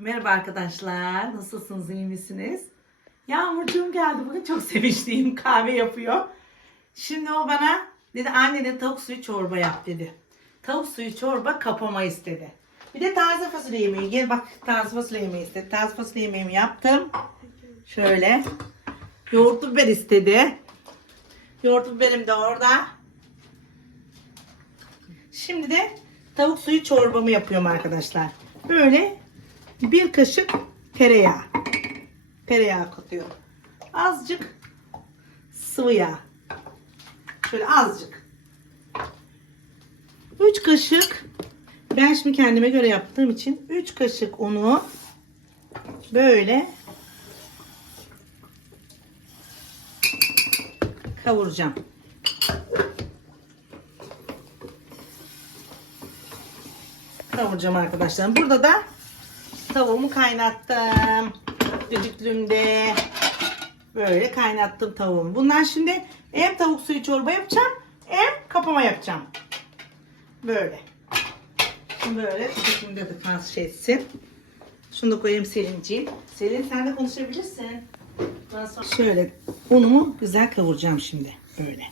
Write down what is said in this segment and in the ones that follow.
Merhaba arkadaşlar. Nasılsınız? iyi misiniz? Yağmurcuğum geldi. Bugün çok sevinçliyim. Kahve yapıyor. Şimdi o bana dedi anne de tavuk suyu çorba yap dedi. Tavuk suyu çorba kapama istedi. Bir de taze fasulye yemeği. Gel bak taze fasulye yemeği istedi. Taze fasulye yemeğimi yaptım. Şöyle. Yoğurtlu biber istedi. Yoğurtlu biberim de orada. Şimdi de tavuk suyu çorbamı yapıyorum arkadaşlar. Böyle bir kaşık tereyağı. Tereyağı katıyorum. Azıcık sıvı yağ. Şöyle azıcık. 3 kaşık ben şimdi kendime göre yaptığım için 3 kaşık unu böyle kavuracağım. kavuracağım arkadaşlar. Burada da tavuğumu kaynattım. Düdüklümde böyle kaynattım tavuğumu. Bundan şimdi hem tavuk suyu çorba yapacağım hem kapama yapacağım. Böyle. Böyle düdüklümde de şey etsin. Şunu da koyayım Selin'ciğim. Selin sen de konuşabilirsin. Sonra şöyle unumu güzel kavuracağım şimdi. Böyle.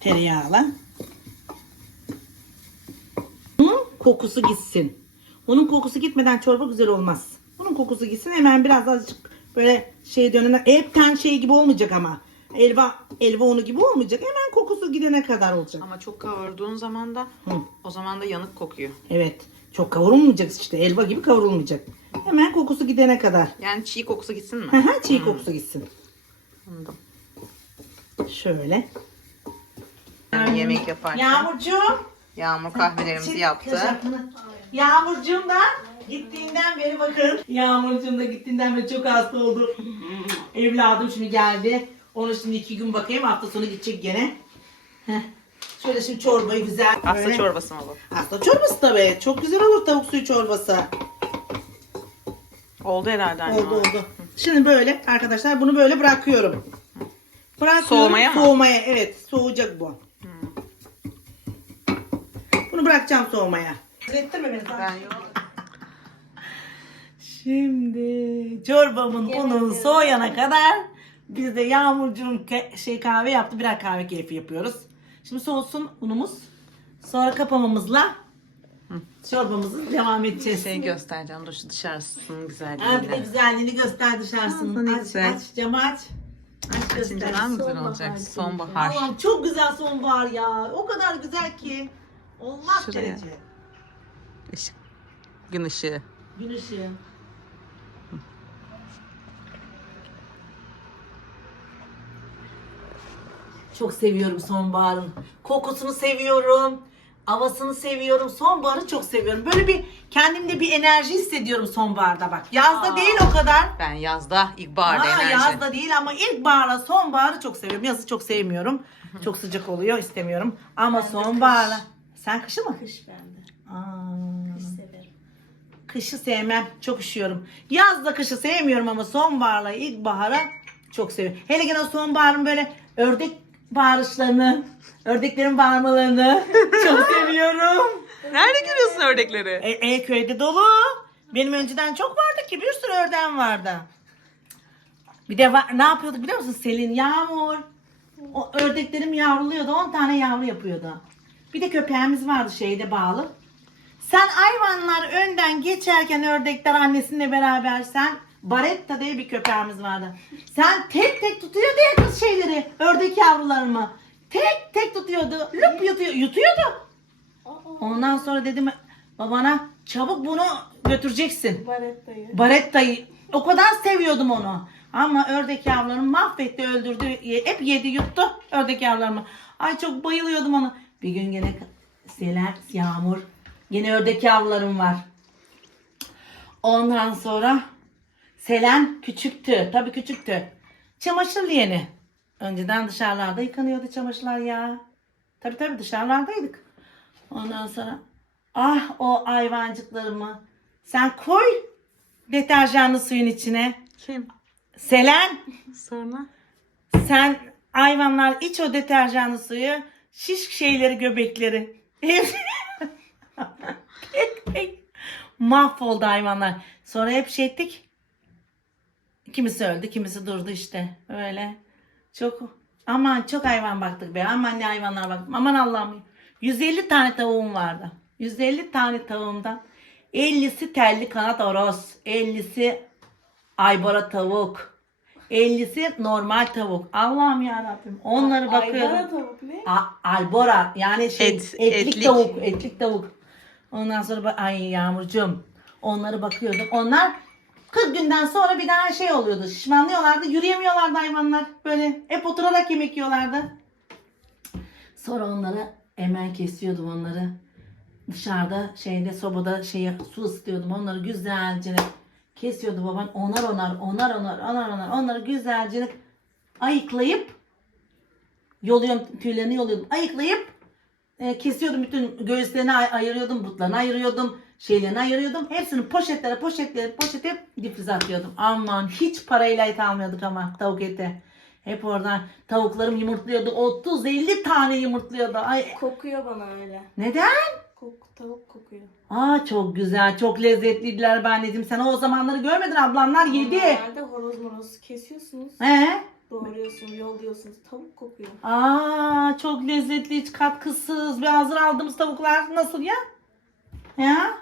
Tereyağla. Bunun kokusu gitsin. Bunun kokusu gitmeden çorba güzel olmaz. Bunun kokusu gitsin hemen biraz azıcık böyle şey dönene hepten şey gibi olmayacak ama. Elva elva unu gibi olmayacak. Hemen kokusu gidene kadar olacak. Ama çok kavurduğun zaman da Hı. o zaman da yanık kokuyor. Evet. Çok kavrulmayacak işte. Elva gibi kavrulmayacak. Hemen kokusu gidene kadar. Yani çiğ kokusu gitsin Hı mi? hı, Çiğ kokusu gitsin. Anladım. Şöyle. Yemek yaparken Yağmurcuğum. Yağmur kahvelerimizi yaptı. Yağmurcuğum da gittiğinden beri bakın. Yağmurcuğum da gittiğinden beri çok hasta oldu. Evladım şimdi geldi. Onu şimdi iki gün bakayım. Hafta sonu gidecek gene. Heh. Şöyle şimdi çorbayı güzel. Hasta böyle- çorbası mı bu? Hasta çorbası tabii. Çok güzel olur tavuk suyu çorbası. Oldu herhalde anne. Oldu oldu. Şimdi böyle arkadaşlar bunu böyle bırakıyorum. Bırakıyorum. Soğumaya mı? Soğumaya evet. Soğuyacak bu. Bunu bırakacağım soğumaya. Ettirme beni. Ben yok. Şimdi çorbamın unu soğuyana kadar biz de Yağmurcuğum şey kahve yaptı. Birer kahve keyfi yapıyoruz. Şimdi soğusun unumuz. Sonra kapamamızla çorbamızı devam edeceğiz. Şey göstereceğim. Dur şu dışarısının Ha, bir de güzelliğini. göster dışarısını. ne Aç, güzel. aç camı aç. Aç Açınca daha güzel olacak? Sonbahar. Allah'ım çok güzel sonbahar ya. O kadar güzel ki. Olmaz Şuraya. derece. Işık. Gün ışığı. Gün ışığı. Çok seviyorum sonbaharın. Kokusunu seviyorum. Havasını seviyorum. Sonbaharı çok seviyorum. Böyle bir kendimde bir enerji hissediyorum sonbaharda bak. Yazda Aa. değil o kadar. Ben yazda, ilkbaharda Ha, enerji. yazda değil ama ilkbaharla sonbaharı çok seviyorum. Yazı çok sevmiyorum. Çok sıcak oluyor istemiyorum. Ama sonbaharla. Sen kışı mı? Kış bende. Aa. Kışı sevmem. Çok üşüyorum. Yazda kışı sevmiyorum ama sonbaharla ilkbahara çok seviyorum. Hele gene sonbaharın böyle ördek bağırışlarını, ördeklerin bağırmalarını çok seviyorum. Nerede görüyorsun ördekleri? E, e, köyde dolu. Benim önceden çok vardı ki bir sürü ördeğim vardı. Bir de va- ne yapıyordu biliyor musun Selin? Yağmur. O ördeklerim yavruluyordu. 10 tane yavru yapıyordu. Bir de köpeğimiz vardı şeyde bağlı. Sen hayvanlar önden geçerken ördekler annesiyle beraber sen Baretta diye bir köpeğimiz vardı. Sen tek tek tutuyordu ya kız şeyleri. Ördek yavrularımı. Tek tek tutuyordu. Lup yutuyor, yutuyordu. Ondan sonra dedim babana çabuk bunu götüreceksin. Barettayı. Baretta'yı o kadar seviyordum onu. Ama ördek yavrularını mahvetti, öldürdü. Hep yedi yuttu ördek yavrularımı. Ay çok bayılıyordum ona. Bir gün gene selen, yağmur. Yine ördek yavrularım var. Ondan sonra Selen küçüktü. Tabii küçüktü. Çamaşır yeni. Önceden dışarılarda yıkanıyordu çamaşırlar ya. Tabii tabii dışarılardaydık. Ondan sonra ah o hayvancıklarımı sen koy deterjanlı suyun içine. Kim? Selen Sonra? sen hayvanlar iç o deterjanlı suyu şiş şeyleri göbekleri. Mahvoldu hayvanlar. Sonra hep şey ettik. Kimisi öldü, kimisi durdu işte. Öyle. Çok aman çok hayvan baktık be. Aman ne hayvanlar baktım. Aman Allah'ım. 150 tane tavuğum vardı. 150 tane tavuğumdan 50'si telli kanat horoz, 50'si aybara tavuk, 50'si normal tavuk. Allah'ım ya Rabbim. Onları bakıyorum. Aybara tavuk ne? A- albora yani şey Et, etlik, etlik. tavuk, etlik tavuk. Ondan sonra ay Yağmurcuğum onları bakıyordum. Onlar 40 günden sonra bir daha şey oluyordu. Şişmanlıyorlardı. Yürüyemiyorlardı hayvanlar. Böyle hep oturarak yemek yiyorlardı. Sonra onları hemen kesiyordum onları. Dışarıda şeyde sobada şeye su ısıtıyordum. Onları güzelce kesiyordu baban. Onar onar onar onar onar onar onları güzelce ayıklayıp yoluyorum tüylerini yoluyordum. Ayıklayıp e, kesiyordum bütün göğüslerini ay- ayırıyordum, butlarını ayırıyordum, şeylerini ayırıyordum. Hepsini poşetlere, poşetlere, poşete difrize atıyordum. Aman hiç parayla et almıyorduk ama tavuk eti. Hep oradan tavuklarım yumurtluyordu. 30-50 tane yumurtluyordu. Ay Kokuyor bana öyle. neden? Kok, tavuk kokuyor. Aa çok güzel, çok lezzetliydiler ben dedim. Sen o zamanları görmedin ablamlar yedi. Normalde horoz moroz kesiyorsunuz. He? Doğruyorsunuz, yolluyorsunuz. Tavuk kokuyor. Aa çok lezzetli hiç katkısız ve hazır aldığımız tavuklar nasıl ya? Ya?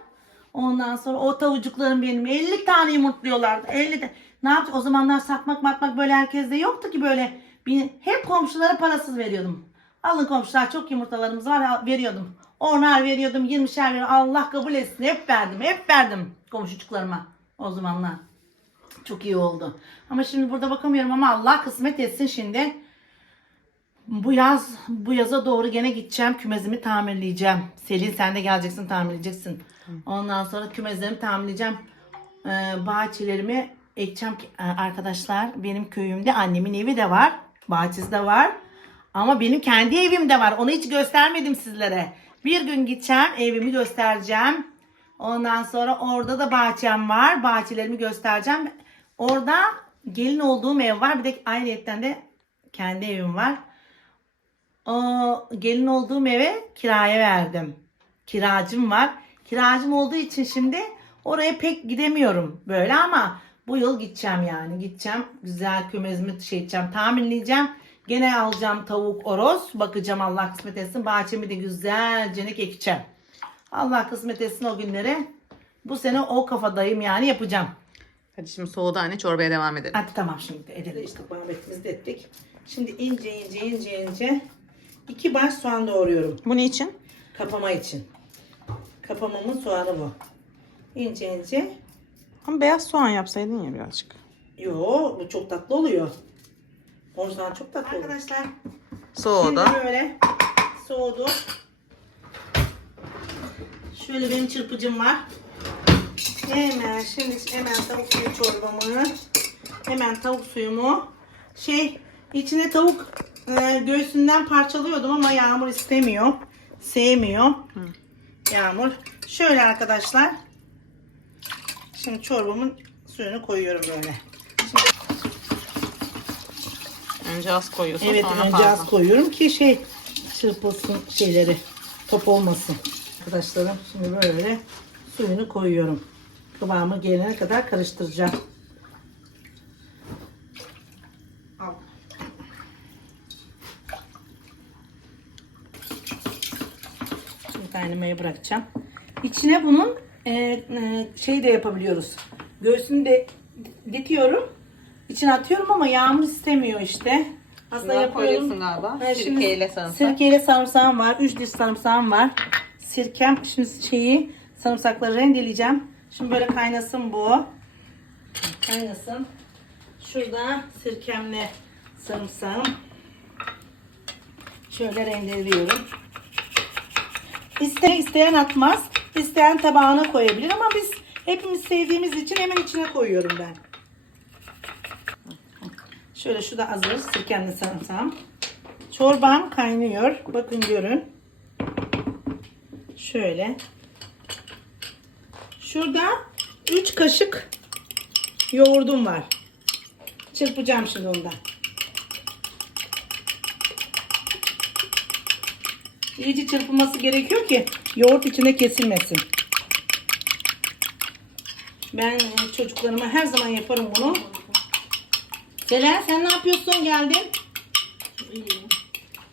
Ondan sonra o tavucuklarım benim 50 tane yumurtluyorlardı. 50 de. Ne yapacak? O zamanlar satmak matmak böyle herkeste yoktu ki böyle. Bir, hep komşulara parasız veriyordum. Alın komşular çok yumurtalarımız var veriyordum. Onar veriyordum, 20'şer veriyordum. Allah kabul etsin. Hep verdim, hep verdim komşucuklarıma o zamanlar. Çok iyi oldu. Ama şimdi burada bakamıyorum ama Allah kısmet etsin şimdi. Bu yaz bu yaza doğru gene gideceğim. Kümezimi tamirleyeceğim. Selin sen de geleceksin tamirleyeceksin. Ondan sonra kümezlerimi tamirleyeceğim. Ee, bahçelerimi ekeceğim ki- Ee, arkadaşlar. Benim köyümde annemin evi de var. Bahçesi de var. Ama benim kendi evim de var. Onu hiç göstermedim sizlere. Bir gün gideceğim evimi göstereceğim. Ondan sonra orada da bahçem var. Bahçelerimi göstereceğim. Orada gelin olduğum ev var. Bir de ayrıyetten de kendi evim var. O gelin olduğum eve kiraya verdim. Kiracım var. Kiracım olduğu için şimdi oraya pek gidemiyorum böyle ama bu yıl gideceğim yani. Gideceğim güzel kümezimi şey edeceğim, tamirleyeceğim. Gene alacağım tavuk, oroz. Bakacağım Allah kısmet etsin. Bahçemi de güzelce ekeceğim. Allah kısmet etsin o günleri. Bu sene o kafadayım yani yapacağım. Hadi şimdi soğudu anne çorbaya devam edelim. Hadi tamam şimdi de edelim işte muhabbetimizi de ettik. Şimdi ince ince ince ince iki baş soğan doğruyorum. Bu ne için? Kapama için. Kapamamın soğanı bu. İnce ince. Ama beyaz soğan yapsaydın ya birazcık. Yo bu çok tatlı oluyor. Mor soğan çok tatlı Arkadaşlar Soğudu. şimdi böyle soğudu. Şöyle benim çırpıcım var. Hemen şimdi hemen tavuk suyu çorbamı. Hemen tavuk suyumu. Şey içine tavuk e, göğsünden parçalıyordum ama Yağmur istemiyor. Sevmiyor. Yağmur. Şöyle arkadaşlar. Şimdi çorbamın suyunu koyuyorum böyle. Önce az koyuyorsun Evet sonra önce fazla. az koyuyorum ki şey çırpılsın şeyleri top olmasın. Arkadaşlarım şimdi böyle suyunu koyuyorum. Kıvamı gelene kadar karıştıracağım. Kaynamaya bırakacağım. İçine bunun e, e, şey de yapabiliyoruz. Göğsünü de ditiyorum. İçine atıyorum ama yağmur istemiyor işte. Aslında Bundan yapıyorum. galiba. Şimdi Sirkeyle sarımsak. Sirkeyle sarımsağım var. 3 diş sarımsağım var. Sirkem şimdi şeyi sarımsakları rendeleyeceğim. Şimdi böyle kaynasın bu. Kaynasın. Şurada sirkemle sarımsağım. Şöyle rendeliyorum. İsteyen isteyen atmaz. İsteyen tabağına koyabilir ama biz hepimiz sevdiğimiz için hemen içine koyuyorum ben. Şöyle şu da hazır sirkemli sarımsağım. Çorbam kaynıyor. Bakın görün. Şöyle. Şurada 3 kaşık yoğurdum var. Çırpacağım şimdi ondan. İyice çırpılması gerekiyor ki yoğurt içine kesilmesin. Ben çocuklarıma her zaman yaparım bunu. Selen sen ne yapıyorsun? Geldin. İyi.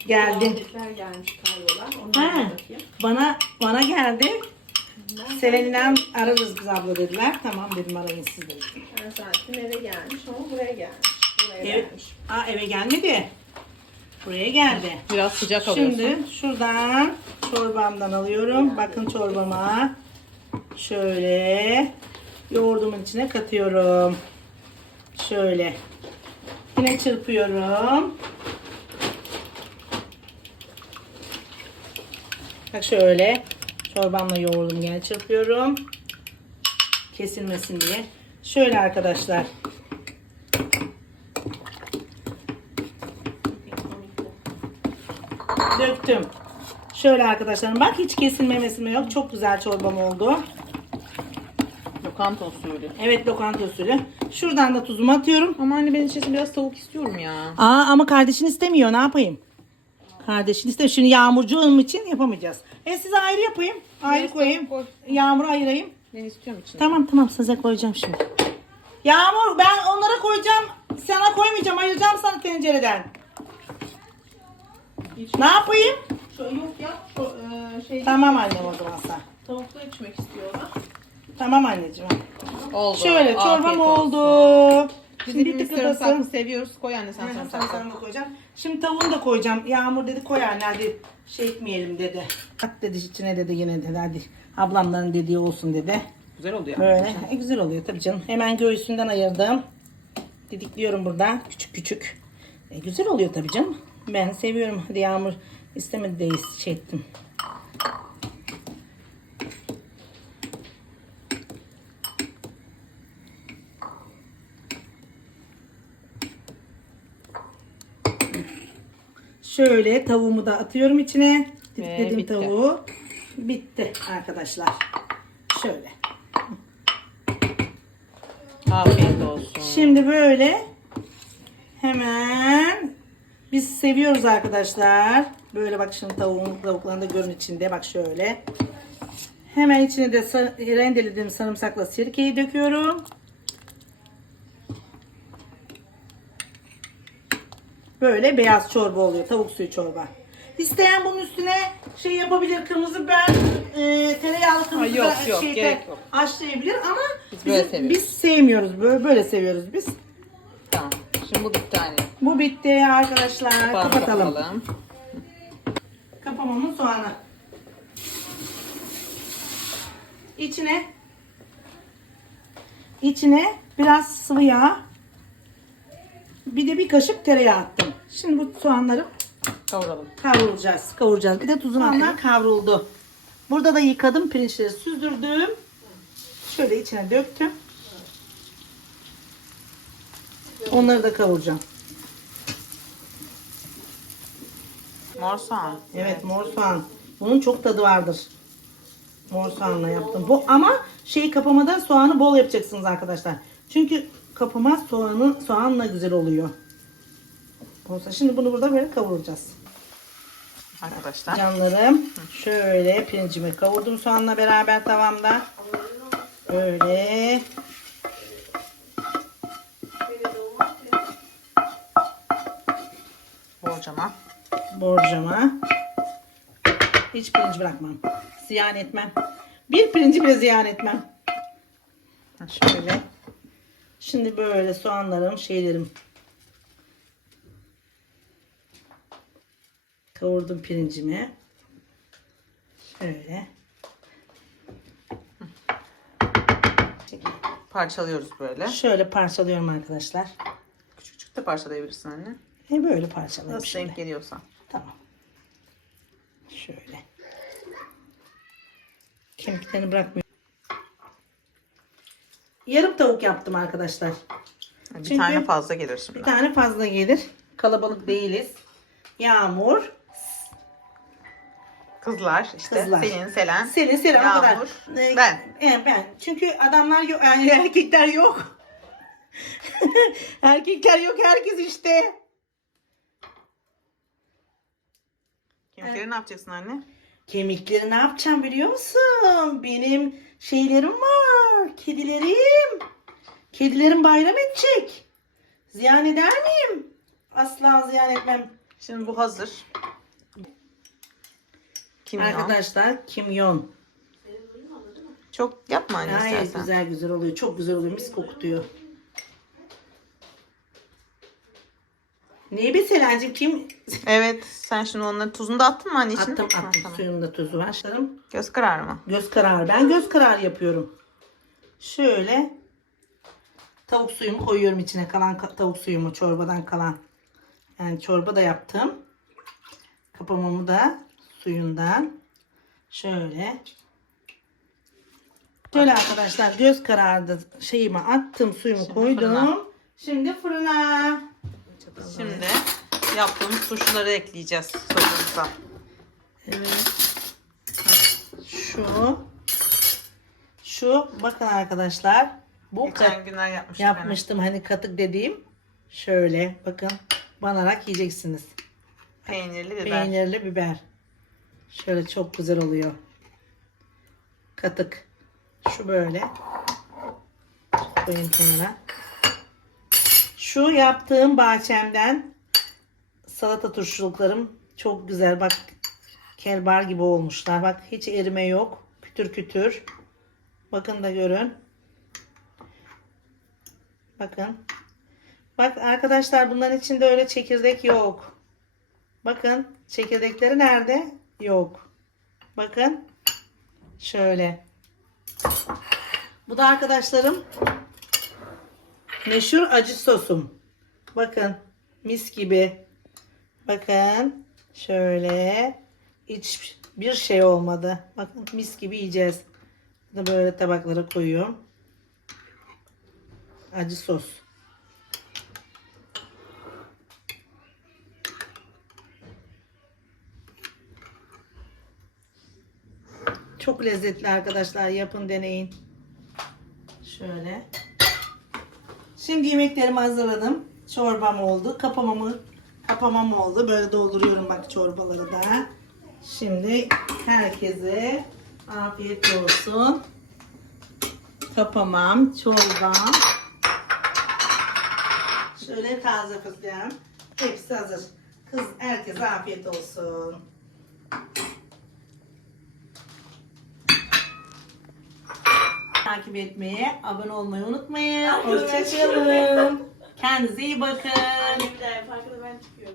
Geldin. Kıyafetler gelmiş kargolar. Onlara Ha, bana bana geldi. Selen'den ararız kız abla dediler. Tamam dedim arayın siz dedim. Ben zannettim eve gelmiş ama buraya gelmiş. Buraya Evet. gelmiş. Aa eve gelmedi. Buraya geldi. Biraz sıcak alıyorsun. Şimdi şuradan çorbamdan alıyorum. Bakın çorbama. Şöyle yoğurdumun içine katıyorum. Şöyle. Yine çırpıyorum. Bak şöyle. Çorbamla yoğurdum gene çırpıyorum. Kesilmesin diye. Şöyle arkadaşlar. Döktüm. Şöyle arkadaşlarım bak hiç kesilmemesi mi yok. Çok güzel çorbam oldu. Lokanta usulü. Evet lokanta usulü. Şuradan da tuzumu atıyorum. Ama anne ben içerisinde biraz tavuk istiyorum ya. Aa ama kardeşin istemiyor ne yapayım? Kardeşin istemiyor. Şimdi yağmurcuğum için yapamayacağız. E size ayrı yapayım. Ayrı koyayım. koy. Yağmur ayırayım. Ben istiyorum içine. Tamam tamam size koyacağım şimdi. Yağmur ben onlara koyacağım. Sana koymayacağım. Ayıracağım sana tencereden. Ne yapayım? Şu, yok ya. Şu, e, şey, Tamam annem o zaman sen. Tavuklu içmek istiyorlar. Tamam anneciğim. Oldu. Şöyle çorbam olsun. Biz bir tıkırdasın. sarımsaklı seviyoruz. Koy anne sen Sen sarımsaklı. sarımsaklı koyacağım. Şimdi tavuğunu da koyacağım. Yağmur dedi koy anne hadi şey etmeyelim dedi. At dedi içine dedi yine dedi hadi. Ablamların dediği olsun dedi. Güzel oldu ya. Böyle e, güzel oluyor tabii canım. Hemen göğsünden ayırdım. Didikliyorum burada küçük küçük. E, güzel oluyor tabii canım. Ben seviyorum. Hadi Yağmur istemedi de şey ettim. Şöyle tavuğumu da atıyorum içine. Bitti. tavuğu. Bitti arkadaşlar. Şöyle. Afiyet olsun. Şimdi böyle hemen biz seviyoruz arkadaşlar. Böyle bak şimdi tavuğun tavuklarını da görün içinde. Bak şöyle. Hemen içine de rendelediğim sarımsakla sirkeyi döküyorum. Böyle beyaz çorba oluyor. Tavuk suyu çorba. İsteyen bunun üstüne şey yapabilir. Kırmızı biber, e, tereyağlı kırmızı Ha, yok, biber yok, şeyde gerek yok. haşlayabilir ama Biz böyle bizim- seviyoruz. biz sevmiyoruz. Böyle, böyle seviyoruz biz. Tamam. Şimdi bu bitti anne. Bu bitti arkadaşlar. Kapağını Kapatalım. kapatalım. Kapamamın soğanı. İçine içine biraz sıvı yağ bir de bir kaşık tereyağı attım. Şimdi bu soğanları Kavuralım. kavrulacağız. Kavuracağız. Bir de tuzunu Soğanlar kavruldu. Burada da yıkadım. Pirinçleri süzdürdüm. Şöyle içine döktüm. Onları da kavuracağım. Mor soğan. Evet mor soğan. Bunun çok tadı vardır. Mor soğanla yaptım. Bu ama şeyi kapamadan soğanı bol yapacaksınız arkadaşlar. Çünkü kapama soğanı soğanla güzel oluyor. Olsa şimdi bunu burada böyle kavuracağız. Arkadaşlar. Canlarım şöyle pirincimi kavurdum soğanla beraber tavamda. Böyle Borcama. borcama. Hiç pirinç bırakmam. Ziyan etmem. Bir pirinci bile ziyan etmem. Şöyle. Şimdi böyle soğanlarım, şeylerim. Kavurdum pirincimi. Şöyle. Parçalıyoruz böyle. Şöyle parçalıyorum arkadaşlar. Küçük küçük de parçalayabilirsin anne. E böyle parçalayayım Nasıl şimdi. denk geliyorsa. Tamam. Şöyle. Kemiklerini bırakmıyorum. Yarım tavuk yaptım arkadaşlar. Bir Çünkü- tane fazla gelir şimdi. Bir tane fazla gelir. Kalabalık değiliz. Yağmur, Kızlar işte Kızlar. Selin, Selen. Selin, Selin o kadar. Yağmur, Ee, ben. ben. Çünkü adamlar yok, yani erkekler yok. erkekler yok, herkes işte. Kemikleri ne yapacaksın anne? Kemikleri ne yapacağım biliyor musun? Benim şeylerim var. Kedilerim. Kedilerim bayram edecek. Ziyan eder miyim? Asla ziyan etmem. Şimdi bu hazır. Kimyon. Arkadaşlar kimyon. Çok yapma anne Gayet istersen. güzel güzel oluyor. Çok güzel oluyor. Mis kokutuyor. Neyi be Selen'cim? Kim? Evet sen şimdi onları tuzunu da attın mı anne içine? Attım Ha, attım. tamam. Suyunda tuzu var. Şarım. Göz kararı mı? Göz kararı. Ben göz kararı yapıyorum. Şöyle tavuk suyumu koyuyorum içine. Kalan ka- tavuk suyumu çorbadan kalan. Yani çorba da yaptım. Kapamamı da suyundan. Şöyle. Şöyle arkadaşlar göz kararı şeyimi attım suyumu Şimdi koydum. fırına. Şimdi fırına. Şimdi yaptığımız turşuları ekleyeceğiz sosumuza. Evet. Şu. Şu bakın arkadaşlar. Bu Geçen günler yapmıştık. yapmıştım hani katık dediğim. Şöyle bakın banarak yiyeceksiniz. hani. Peynirli biber. Peynirli biber. Şöyle çok güzel oluyor. Katık. Şu böyle. Koyayım kenara. Şu yaptığım bahçemden salata turşuluklarım çok güzel. Bak kelbar gibi olmuşlar. Bak hiç erime yok. Kütür kütür. Bakın da görün. Bakın. Bak arkadaşlar bunların içinde öyle çekirdek yok. Bakın çekirdekleri nerede? Yok. Bakın. Şöyle. Bu da arkadaşlarım meşhur acı sosum. Bakın mis gibi. Bakın şöyle hiç bir şey olmadı. Bakın mis gibi yiyeceğiz. Bu da böyle tabaklara koyuyorum. Acı sos. Çok lezzetli arkadaşlar. Yapın deneyin. Şöyle. Şimdi yemeklerimi hazırladım. Çorbam oldu. Kapamamı kapamam oldu. Böyle dolduruyorum bak çorbaları da. Şimdi herkese afiyet olsun. Kapamam, çorbam. Şöyle taze fıstığım. Hepsi hazır. Kız herkese afiyet olsun. Takip etmeyi, abone olmayı unutmayın. Hoşçakalın. Kendinize iyi bakın. Anne bir daha yap. Arkada ben çıkıyorum.